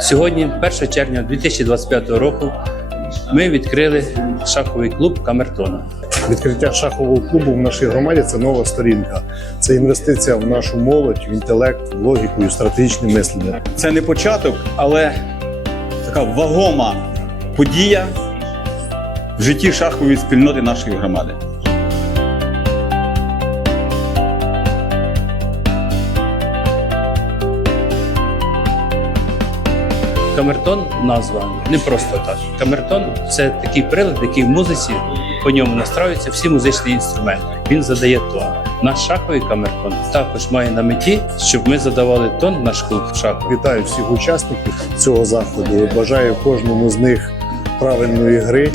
Сьогодні, 1 червня 2025 року, ми відкрили шаховий клуб Камертона. Відкриття шахового клубу в нашій громаді це нова сторінка. Це інвестиція в нашу молодь, в інтелект, в логіку і в стратегічне мислення. Це не початок, але така вагома подія в житті шахової спільноти нашої громади. Камертон назва не просто так. Камертон це такий прилад, який в музиці по ньому настраюються всі музичні інструменти. Він задає тон. Наш шаховий камертон також має на меті, щоб ми задавали тон в наш клуб шаховий. Вітаю всіх учасників цього заходу. Бажаю кожному з них правильної гри,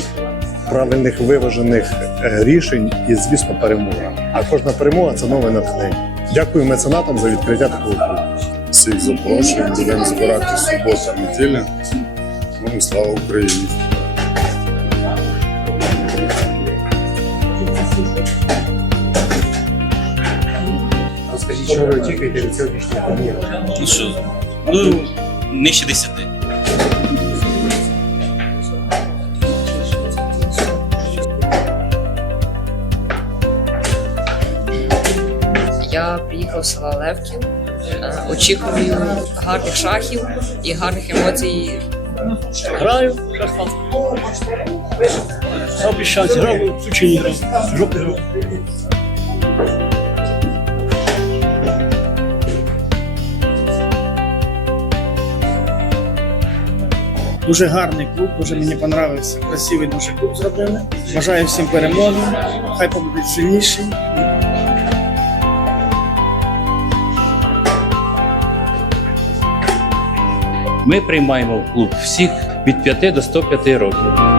правильних виважених е, рішень і, звісно, перемога. А кожна перемога це нове натхнення. Дякую меценатам за відкриття такого клубу. Всіх запрошуємо, будемо збирати субота, неділя. Ну і слава Україні! Розкажіть, що ви очікуєте від сьогоднішнього турніру? Ну що, ну, нижче 10. Я приїхав з села Левків. Очікую гарних шахів і гарних емоцій. Граю. Обіщати, грав, включені грав. Жопи грав. Дуже гарний клуб, дуже мені понравився. Красивий дуже клуб зробили. Бажаю всім перемоги. Хай побудуть сильніші. Ми приймаємо в клуб всіх від 5 до 105 років.